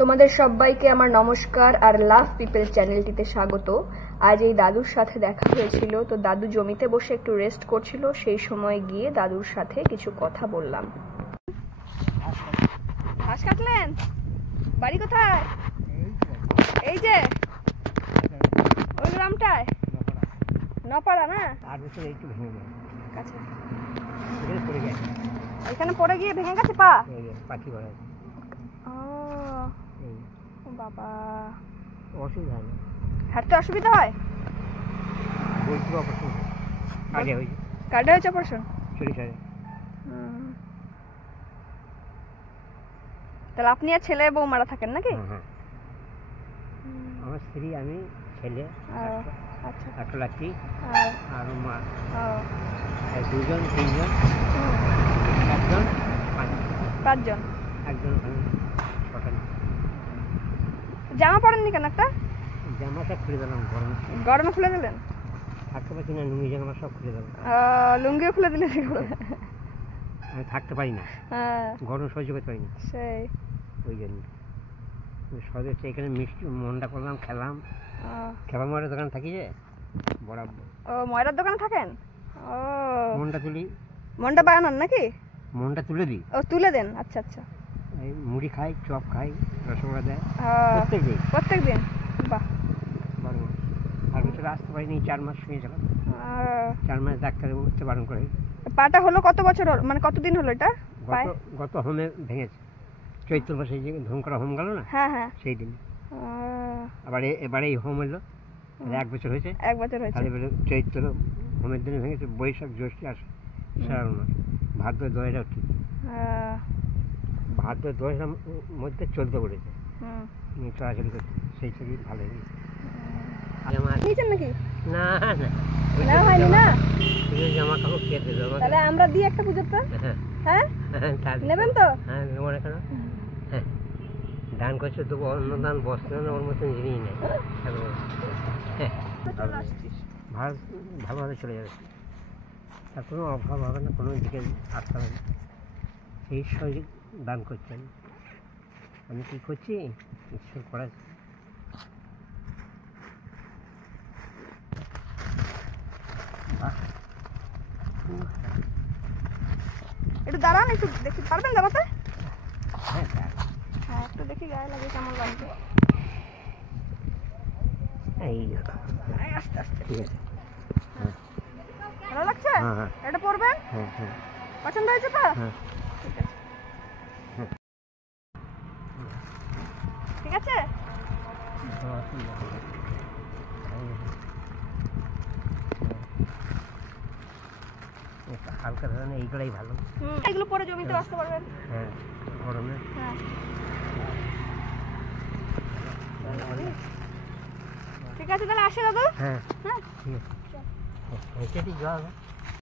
তোমাদের সবাইকে আমার নমস্কার আর লাভ পিপল চ্যানেলটিতে স্বাগত। আজ এই দাদুর সাথে দেখা হয়েছিল, তো দাদু জমিতে বসে একটু রেস্ট করছিল, সেই সময় গিয়ে দাদুর সাথে কিছু কথা বললাম। ঘাস কাটলেন? বাড়ি কোথায়? এই যে ওই গ্রামটায় নপাড়া না? আচ্ছা, এখানে পড়ে গিয়ে ভেঙে গেছে পা? ও বাবা, অসুবিধা হয় না, হাঁটতে অসুবিধা হয়? কার্ডে হয়েছে অপারেশন? তাহলে আপনি আর ছেলে বৌমারা থাকেন নাকি? আমার স্ত্রী, আমি, ছেলে, আচ্ছা, একটা লাঠি আর মা, দুজন, তিনজন, একজন, পাঁচজন, একজন ছটা। জামা পরেননি কেন? একটা জামাটা খুলে দিলাম, গরমে খুলে দিলেন? থাকতে পারছি না, লুঙ্গি জামা সব খুলে দিলাম। লুঙ্গিও খুলে দিলেন? আমি থাকতে পারি না, গরম সহ্য করতে পারি না, সেই ওই জন্য সদস্য এখানে মিষ্টি মনটা করলাম, খেলাম ময়রার দোকানে থাকি যে বরাবর। ও, ময়রার দোকানে থাকেন? ও, মনটা তুলি, মনটা বানান নাকি? মনটা তুলে দিই। ও, তুলে দেন। আচ্ছা আচ্ছা। এই মুড়ি খাই, চপ খাই, রসগোল্লা দেয় প্রত্যেক দিন। বাহ, আর বছর আসতে পারিনি, 4 মাস শুয়ে গেলাম। 4 মাস ডাক্তারে উঠতে বারণ করে। পাটা হলো কত বছর, মানে কতদিন হলো এটা? গত হোমে ভেঙেছে, চৈত্র মাসে যে ধুম করা হোম গেল না, হ্যাঁ হ্যাঁ, সেই দিন। আবার এবারে এই হোম হলো, 1 বছর হয়েছে। 1 বছর হয়েছে। তাহলে এবারে চৈত্র হোমের দিনে ভেঙেছে, বৈশাখ জ্যৈষ্ঠী আসে, শ্রাবণ মাস, ভাদ্র দোয়েরা ঠিক, ভাদ্র দোয়ের মধ্যে চলতে পড়েছে, চলাচল করছে, সেই থেকে ভালো হয়েছে। নাকি? না না, হয়নি না, জামা কাপড় কেটে দেবো। তাহলে আমরা দিই একটা পুজোটা। হ্যাঁ, নেবেন তো? হ্যাঁ, নেবো না কেন? হ্যাঁ, দান করছে তো, অন্য দান বস্ত্র না, ওর মতন জিনিস নেই। ভালোভাবে চলে যাচ্ছে, তার কোনো অভাব হবে না, কোনো দিকে আসতে হবে না। সেই ঈশ্বরই দান করছেন, আমি কী করছি, ঈশ্বর করাচ্ছি। একটু দাঁড়ান, একটু দেখি, পারবেন দাঁড়াতে? হ্যাঁ হ্যাঁ, একটু দেখি গায়ে লাগে কেমন লাগছে। এই আস্তে আস্তে, ঠিক আছে, ভালো লাগছে? হ্যাঁ, এটা পরবেন? হ্যাঁ হ্যাঁ, পছন্দ হয়েছে তো? হ্যাঁ, ঠিক আছে, ঠিক আছে। হালকা ধরনের এইগুলাই ভালো। এগুলো পরে জমিতে আসতে পারবেন। হ্যাঁ, গরমে। হ্যাঁ, ঠিক আছে, তাহলে আসে দাদু। হ্যাঁ, ঠিক আছে, জল।